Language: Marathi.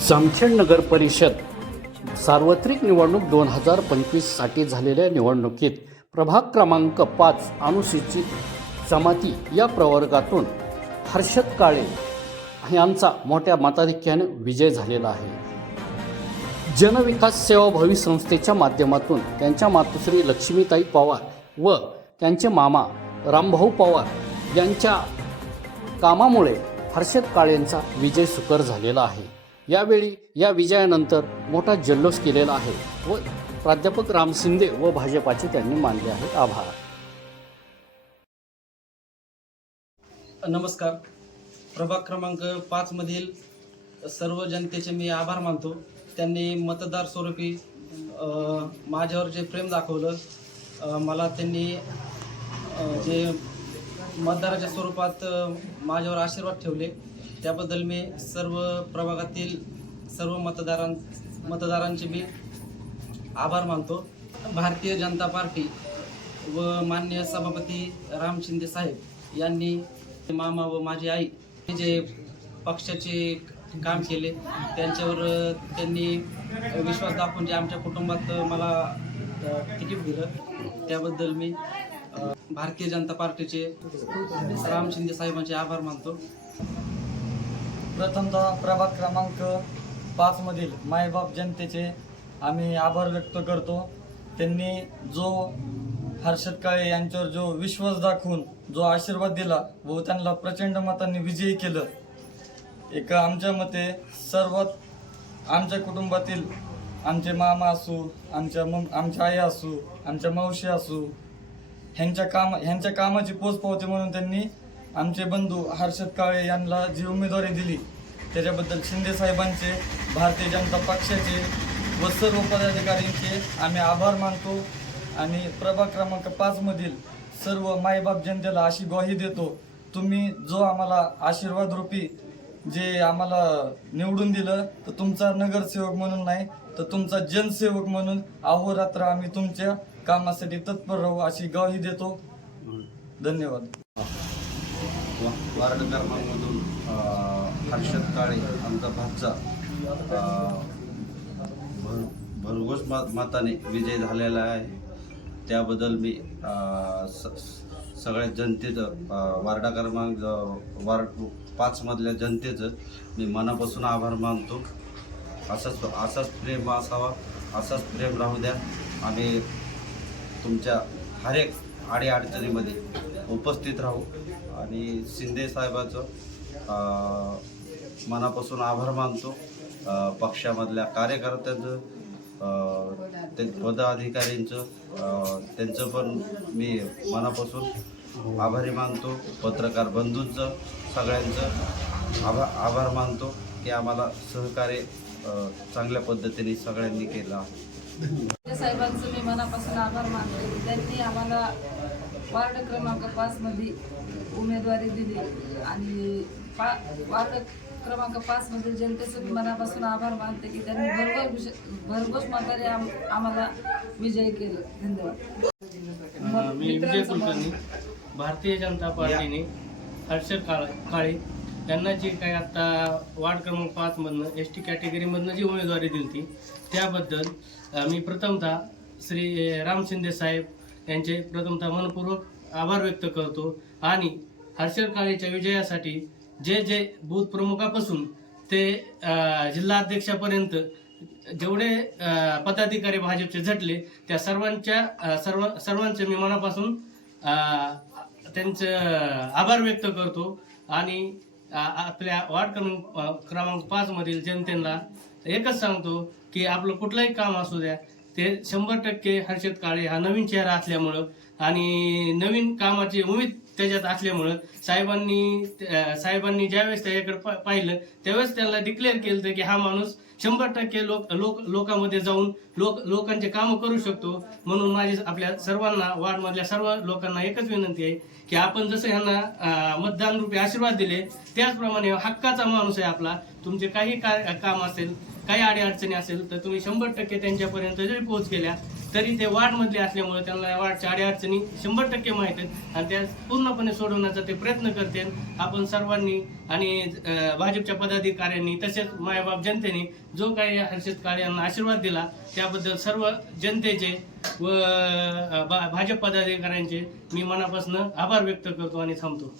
जामखेड नगर परिषद सार्वत्रिक निवडणूक 2025साठी झालेल्या निवडणुकीत प्रभाग क्रमांक 5 अनुसूचित जमाती या प्रवर्गातून हर्षद काळे यांचा मोठ्या मताधिक्याने विजय झालेला आहे. जनविकास सेवाभावी संस्थेच्या माध्यमातून त्यांच्या मातोश्री लक्ष्मीताई पवार व त्यांचे मामा रामभाऊ पवार यांच्या कामामुळे हर्षद काळेंचा विजय सुकर झालेला आहे. यावेळी या विजयानंतर मोठा जल्लोष केलेला आहे व प्राध्यापक राम शिंदे व भाजपाचे त्यांनी मानले आहेत आभार. नमस्कार. प्रभाग क्रमांक 5 मधील सर्व जनतेचे मी आभार मानतो. त्यांनी मतदार स्वरूपी माझ्यावर जे प्रेम दाखवलं, मला त्यांनी जे मतदाराच्या स्वरूपात माझ्यावर आशीर्वाद ठेवले, त्याबद्दल मी सर्व प्रभागातील सर्व मतदारांचे मी आभार मानतो. भारतीय जनता पार्टी व माननीय सभापती राम शिंदे साहेब यांनी मामा व माझी आई जे पक्षाचे काम केले, त्यांच्यावर त्यांनी विश्वास दाखवून जे आमच्या कुटुंबात मला तिकीट दिलं, त्याबद्दल मी भारतीय जनता पार्टीचे राम शिंदे साहेबांचे आभार मानतो. प्रथमतः प्रभाग क्रमांक 5 मधील मायबाप जनतेचे आम्ही आभार व्यक्त करतो. त्यांनी जो हर्षद काळे यांच्यावर जो विश्वास दाखवून जो आशीर्वाद दिला व त्यांना प्रचंड मतांनी विजयी केलं. एक आमच्या मते सर्वात आमच्या कुटुंबातील आमचे मामा असू, आमच्या आई असू, आमच्या मावशी असू, ह्यांच्या कामाची पोचपावती म्हणून त्यांनी आमचे बंधू हर्षद काळे यांना जी उमेदवारी दिली, त्याच्याबद्दल शिंदे साहेबांचे, भारतीय जनता पक्षाचे व सर्व पदाधिकाऱ्यांचे आम्ही आभार मानतो. आणि प्रभाग क्रमांक 5 मधील सर्व मायबाप जनतेला अशी ग्वाही देतो, तुम्ही जो आम्हाला आशीर्वाद रूपी जे आम्हाला निवडून दिलं, तर तुमचा नगरसेवक म्हणून नाही तर तुमचा जनसेवक म्हणून अहोरात्र आम्ही तुमच्या कामासाठी तत्पर राहू अशी ग्वाही देतो. धन्यवाद. वार्ड क्रमांकमधून हर्षद काळे आमचा भाचा भरघोस मताने विजय झालेला आहे. त्याबद्दल मी सगळ्या जनतेचं वार्ड 5 मधल्या जनतेचं मी मनापासून आभार मानतो. असंच प्रेम असावा, असंच प्रेम राहू द्या. आम्ही तुमच्या हर एक अडीअडचणीमध्ये उपस्थित राहू. आणि शिंदे साहेबाचं मनापासून आभार मानतो. पक्षामधल्या कार्यकर्त्यांचं, ते पदाधिकाऱ्यांचं, त्यांचं पण मी मनापासून आभारी मानतो. पत्रकार बंधूंचं सगळ्यांचं आभार मानतो की आम्हाला सहकार्य चांगल्या पद्धतीने सगळ्यांनी केलं आहे. साहेबांचं मी मनापासून आभार मानते. त्यांनी आम्हाला वार्ड क्रमांक 5 मध्ये उमेदवारी दिली आणि वार्ड क्रमांक 5 मधील जनतेचं मी मनापासून आभार मानते की त्यांनी भरघोस मताने आम्हाला विजयी केलं. धन्यवाद. मी विजय कुलकर्णी. भारतीय जनता पार्टीने हर्षद काळे यांना जी काही आता वार्ड क्रमांक 5 मधनं ST कॅटेगरीमधनं जी उमेदवारी दिली ती, त्याबद्दल मी प्रथमतः श्री राम शिंदे साहेब यांचे प्रथमतः मनपूर्वक आभार व्यक्त करतो. आणि हर्षद काळेच्या विजयासाठी जे बूथ प्रमुखापासून ते जिल्हाध्यक्षापर्यंत जेवढे पदाधिकारी भाजपचे झटले, त्या सर्वांचे मी मनापासून त्यांचं आभार व्यक्त करतो. आणि आपल्या वार्ड क्रमांक 5 मधील जनतेला एकच सांगतो की आपलं कुठलंही काम असू द्या, ते 100% हर्षद काळे हा नवीन चेहरा असल्यामुळं आणि नवीन कामाची उमेद त्याच्यात असल्यामुळं साहेबांनी ज्यावेळेस त्याच्याकडे पाहिलं, त्यावेळेस त्यांना डिक्लेअर केलं की हा माणूस 100% लोकांमध्ये जाऊन लोकांचे कामं करू शकतो. म्हणून माझी आपल्या सर्वांना, वार्डमधल्या सर्व लोकांना एकच विनंती आहे की आपण जसं ह्यांना मतदान रूपी आशीर्वाद दिले, त्याचप्रमाणे हक्काचा माणूस आहे आपला. तुमचे काही काम असेल, काही अडीअडचणी असेल तर तुम्ही 100% त्यांच्यापर्यंत जरी पोहोच केल्या तरी ते वार्डमधले असल्यामुळे त्यांना या वार्डच्या अडीअडचणी 100% माहीत आहेत आणि त्या पूर्णपणे सोडवण्याचा ते प्रयत्न करते. आपण सर्वांनी आणि भाजपच्या पदाधिकाऱ्यांनी तसेच मायबाप जनतेने जो काही हर्षद काळे यांना आशीर्वाद दिला त्याबद्दल सर्व जनतेचे व भाजप पदाधिकाऱ्यांचे मी मनापासून आभार व्यक्त करतो आणि थांबतो.